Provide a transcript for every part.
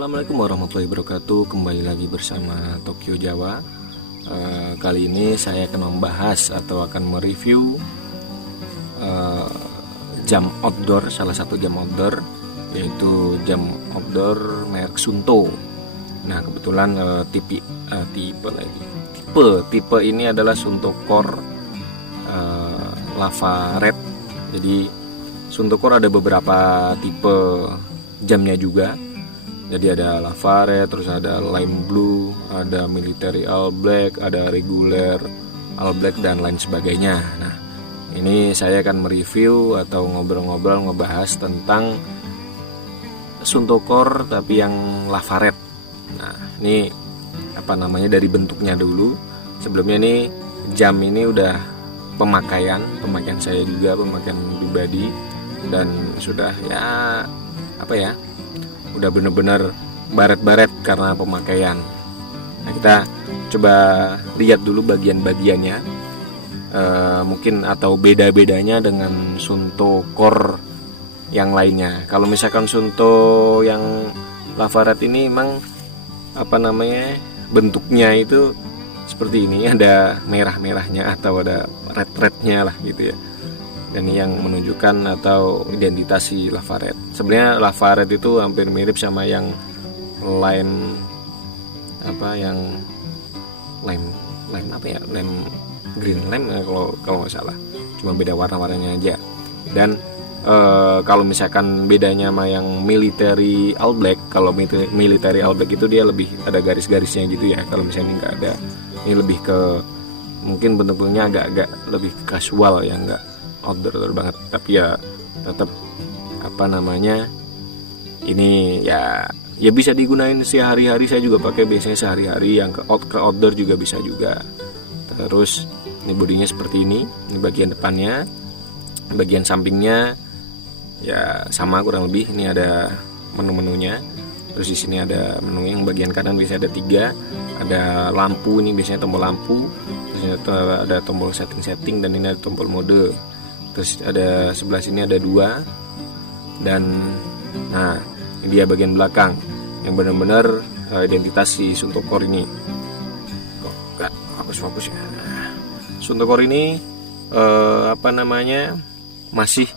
Assalamualaikum warahmatullahi wabarakatuh. Kembali lagi bersama Tokyo Jawa. Kali ini saya akan membahas atau akan mereview jam outdoor, salah satu jam outdoor, yaitu jam outdoor merek Suunto. Nah, kebetulan tipe ini adalah Suunto Core Lava Red. Jadi Suunto Core ada beberapa tipe jamnya juga. Jadi ada Lava Red, terus ada Lime Blue, ada Military All Black, ada Regular All Black, dan lain sebagainya. Nah, ini saya akan mereview atau ngobrol-ngobrol ngebahas tentang Suunto Core tapi yang Lava Red. Nah, ini dari bentuknya dulu. Sebelumnya nih jam ini udah pemakaian saya juga, pemakaian pribadi, dan sudah udah bener-bener baret-baret karena pemakaian. Nah, kita coba lihat dulu bagian-bagiannya, mungkin atau beda-bedanya dengan Suunto Core yang lainnya. Kalau misalkan Suunto yang Lava Red ini emang bentuknya itu seperti ini, ada merah-merahnya atau ada red-rednya lah gitu ya. Dan ini yang menunjukkan atau identitas si Lava Red. Sebenarnya Lava Red itu hampir mirip sama yang lime green lime kalau nggak salah. Cuma beda warna-warnanya aja. Dan kalau misalkan bedanya sama yang Military All Black, kalau Military All Black itu dia lebih ada garis-garisnya gitu ya. Kalau misalnya ini nggak ada, ini lebih ke mungkin bentuknya agak-agak lebih casual ya, nggak outdoor banget, tapi ya tetap ini ya bisa digunain sehari-hari. Saya juga pakai biasanya sehari-hari, yang ke outdoor juga bisa juga. Terus ini bodinya seperti ini bagian depannya, bagian sampingnya ya sama kurang lebih. Ini ada menu-menunya. Terus di sini ada menu yang bagian kanan biasanya ada 3, ada lampu, ini biasanya tombol lampu, terus ada tombol setting, dan ini ada tombol mode. Terus ada sebelah sini ada 2, dan nah ini dia bagian belakang yang benar-benar identitas si Suunto Core ini. Kok nggak fokus ya? Suunto Core ini masih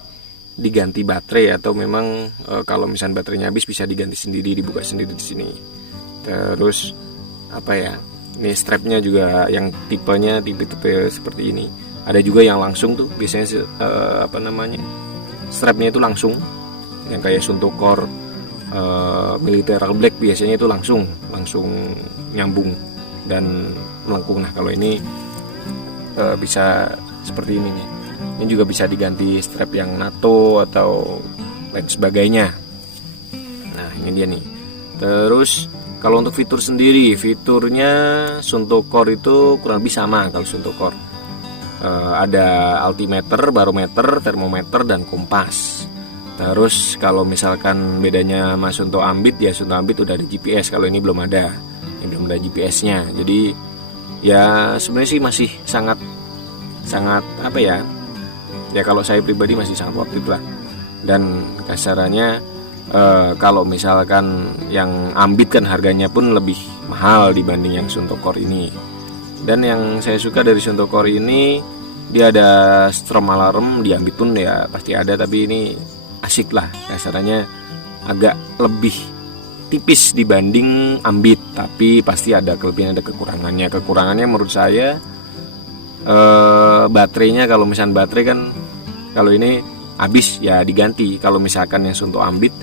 diganti baterai, atau memang kalau misalnya baterainya habis bisa diganti sendiri, dibuka sendiri di sini. Terus ini strapnya juga yang tipenya tipe seperti ini. Ada juga yang langsung tuh, biasanya strapnya itu langsung, yang kayak Suunto Core Military Black biasanya itu langsung nyambung dan melengkung. Nah, kalau ini bisa seperti ini nih. Ini juga bisa diganti strap yang NATO atau lain sebagainya. Nah, ini dia nih. Terus kalau untuk fiturnya Suunto Core itu kurang lebih sama. Kalau Suunto Core ada altimeter, barometer, termometer, dan kompas. Terus kalau misalkan bedanya sama Suunto Ambit, ya Suunto Ambit udah ada GPS. Kalau ini belum ada, GPS-nya. Jadi ya sebenarnya sih masih sangat ya kalau saya pribadi masih sangat worth it lah. Dan kasarannya kalau misalkan yang Ambit kan harganya pun lebih mahal dibanding yang Suunto Core ini. Dan yang saya suka dari Suunto Core ini, dia ada strom alarm. Di Ambit pun ya pasti ada, tapi ini asik lah. Kasarannya agak lebih tipis dibanding Ambit, tapi pasti ada kelebihan, ada kekurangannya. Kekurangannya menurut saya baterainya. Kalau misalnya baterai kan kalau ini habis ya diganti. Kalau misalkan yang Suunto Ambit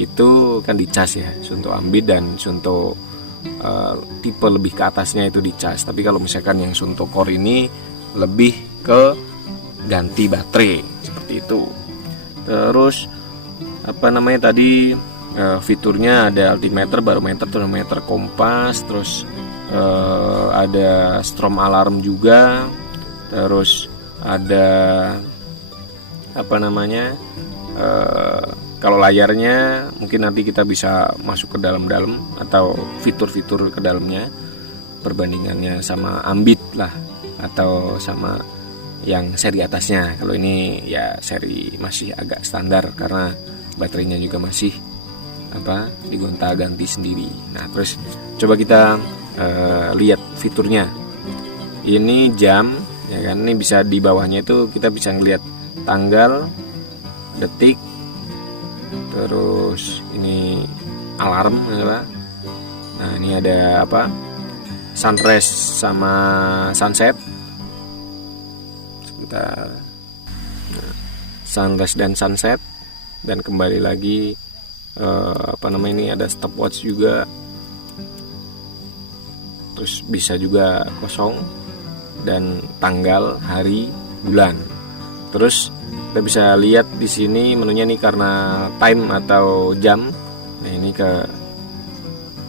itu kan dicas ya, Suunto Ambit dan Suunto tipe lebih ke atasnya itu dicas. Tapi kalau misalkan yang Suunto Core ini lebih ke ganti baterai seperti itu. Terus fiturnya ada altimeter, barometer, termometer, kompas. Terus ada strom alarm juga. Terus ada kalau layarnya mungkin nanti kita bisa masuk ke dalam-dalam atau fitur-fitur ke dalamnya, perbandingannya sama Ambit lah atau sama yang seri atasnya. Kalau ini ya seri masih agak standar karena baterainya juga masih digonta-ganti sendiri. Nah, terus coba kita lihat fiturnya. Ini jam, ya kan? Ini bisa di bawahnya itu kita bisa ngelihat tanggal, detik, terus ini alarm, ya. Nah, ini ada sunrise sama sunset. Sebentar. Nah, sunrise dan sunset, dan kembali lagi ini ada stopwatch juga. Terus bisa juga kosong dan tanggal, hari, bulan. Terus kita bisa lihat di sini menunya nih karena time atau jam. Nah, ini ke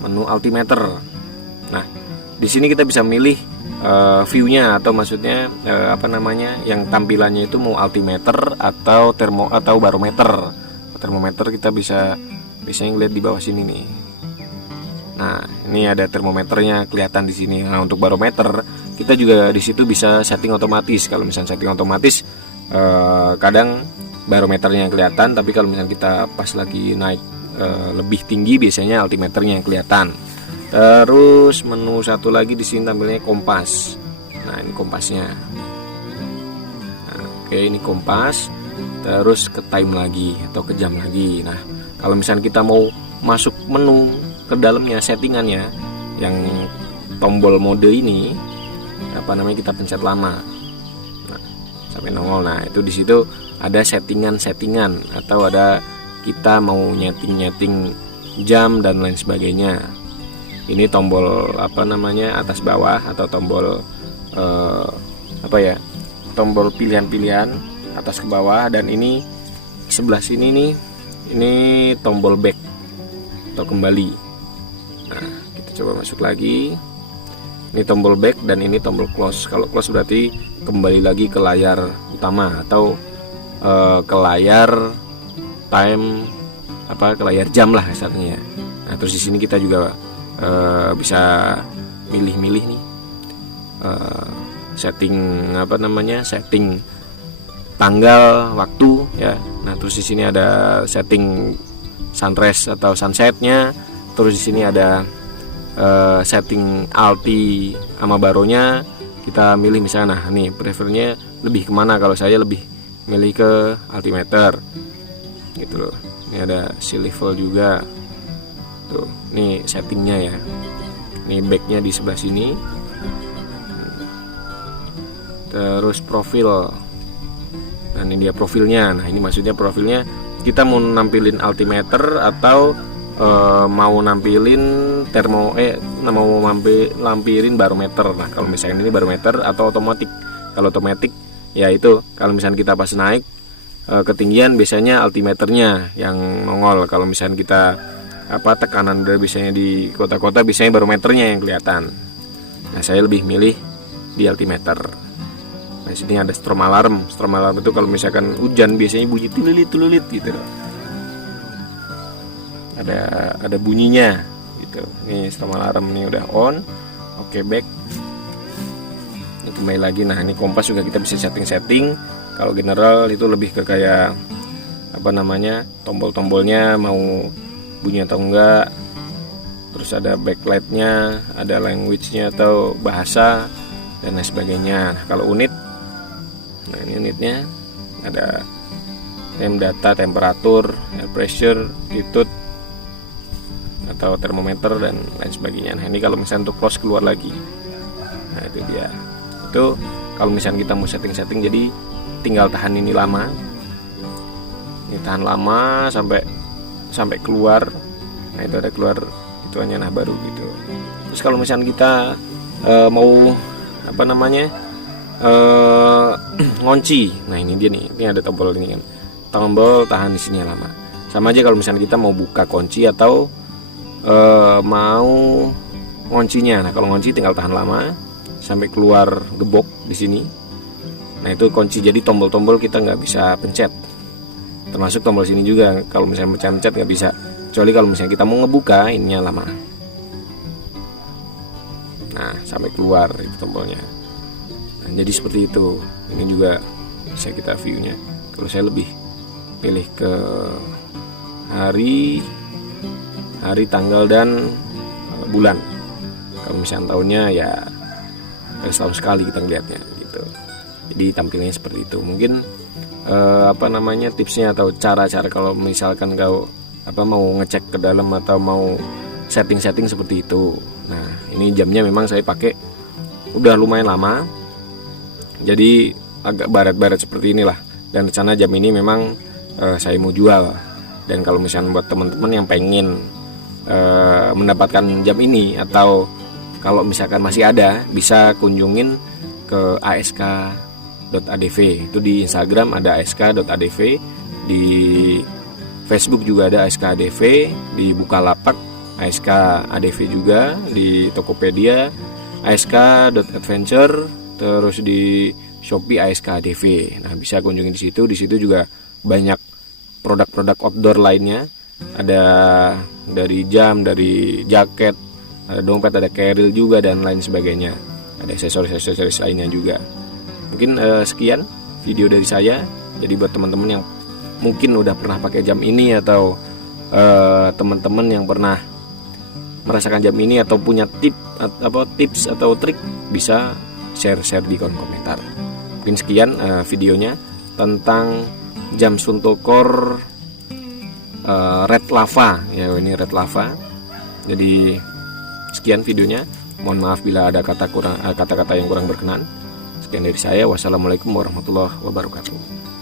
menu altimeter. Nah, di sini kita bisa milih view-nya, atau maksudnya yang tampilannya itu mau altimeter atau barometer. Termometer kita bisa ngeliat di bawah sini nih. Nah, ini ada termometernya kelihatan di sini. Nah, untuk barometer kita juga di situ bisa setting otomatis. Kalau misalnya setting otomatis kadang barometernya yang kelihatan, tapi kalau misalnya kita pas lagi naik lebih tinggi, biasanya altimeternya yang kelihatan. Terus menu satu lagi di sini tampilnya kompas. Nah, ini kompasnya. Nah, oke, ini kompas. Terus ke time lagi atau ke jam lagi. Nah, kalau misalnya kita mau masuk menu ke dalamnya, settingannya, yang tombol mode ini kita pencet lama. Nah, sampai nongol. Nah, itu di situ ada settingan atau ada kita mau nyeting jam dan lain sebagainya. Ini tombol atas bawah, atau tombol tombol pilihan-pilihan atas ke bawah. Dan ini sebelah sini nih, ini tombol back atau kembali. Nah, kita coba masuk lagi. Ini tombol back dan ini tombol close. Kalau close berarti kembali lagi ke layar utama atau ke layar time, ke layar jam lah kasarnya. Nah, terus di sini kita juga bisa milih-milih nih setting setting tanggal, waktu, ya. Nah, terus di sini ada setting sunrise atau sunsetnya. Terus di sini ada setting alti sama baronya. Kita milih misalnya, nah nih prefernya lebih kemana. Kalau saya lebih milih ke altimeter gitu loh. Ini ada sea level juga tuh, nih settingnya ya. Ini backnya di sebelah sini. Terus profil. Nah, ini dia profilnya. Nah, ini maksudnya profilnya kita mau nampilin altimeter atau mau nampilin mau lampirin barometer. Nah, kalau misalnya ini barometer atau otomatis. Kalau otomatis ya itu kalau misalnya kita pas naik ketinggian biasanya altimeternya yang nongol. Kalau misalnya kita tekanan udara biasanya di kota-kota biasanya barometernya yang kelihatan. Nah, saya lebih milih di altimeter. Nah, sini ada strom alarm. Strom alarm itu kalau misalkan hujan biasanya bunyi tulilit gitu. Ada bunyinya gitu. Nih strom alarm ini udah on. Oke, back. Ini kembali lagi. Nah, ini kompas juga kita bisa setting. Kalau general itu lebih ke kayak tombol-tombolnya mau bunyi atau enggak. Terus ada backlightnya, ada language-nya atau bahasa dan lain sebagainya. Nah, kalau unit, nah ini unitnya ada time data, temperatur, air pressure, altitude atau termometer dan lain sebagainya. Nah, ini kalau misalnya untuk close keluar lagi. Nah, itu dia. Itu kalau misalnya kita mau setting-setting, jadi tinggal tahan ini lama. Ini tahan lama sampai keluar. Nah, itu ada keluar ituannya, nah baru gitu. Terus kalau misalnya kita mau ngunci. Nah, ini dia nih. Ini ada tombol ini kan. Tombol tahan di sini lama. Sama aja kalau misalnya kita mau buka kunci atau mau nguncinya. Nah, kalau ngunci tinggal tahan lama sampai keluar gebok di sini. Nah, itu kunci. Jadi tombol-tombol kita nggak bisa pencet. Termasuk tombol sini juga. Kalau misalnya pencet nggak bisa. Kecuali kalau misalnya kita mau ngebuka, ininya lama. Nah, sampai keluar itu tombolnya. Nah, jadi seperti itu. Ini juga bisa kita view-nya. Kalau saya lebih pilih ke hari, hari, tanggal, dan bulan. Kalau misalnya tahunnya ya setahun sekali kita lihatnya gitu. Jadi tampilnya seperti itu. Mungkin tipsnya atau cara-cara kalau misalkan kau mau ngecek ke dalam atau mau setting-setting seperti itu. Nah, ini jamnya memang saya pakai udah lumayan lama, jadi agak baret-baret seperti inilah. Dan rencana jam ini memang saya mau jual. Dan kalau misalnya buat teman-teman yang pengen mendapatkan jam ini, atau kalau misalkan masih ada, bisa kunjungin ke ask.adv. Itu di Instagram ada ask.adv, di Facebook juga ada ask.adv, di Bukalapak ask.adv juga, di Tokopedia ask.adventure, terus di Shopee ask.adv. Nah, bisa kunjungi di situ. Di situ juga banyak produk-produk outdoor lainnya. Ada dari jam, dari jaket, ada dompet, ada carrier juga, dan lain sebagainya. Ada aksesoris-aksesoris lainnya juga. Mungkin sekian video dari saya. Jadi buat teman-teman yang mungkin udah pernah pakai jam ini, atau teman-teman yang pernah merasakan jam ini atau punya tips atau trik, bisa share di kolom komentar. Mungkin sekian videonya tentang jam Suntokor Red Lava ya, ini Red Lava. Jadi sekian videonya. Mohon maaf bila ada kata-kata yang kurang berkenan. Sekian dari saya. Wassalamualaikum warahmatullahi wabarakatuh.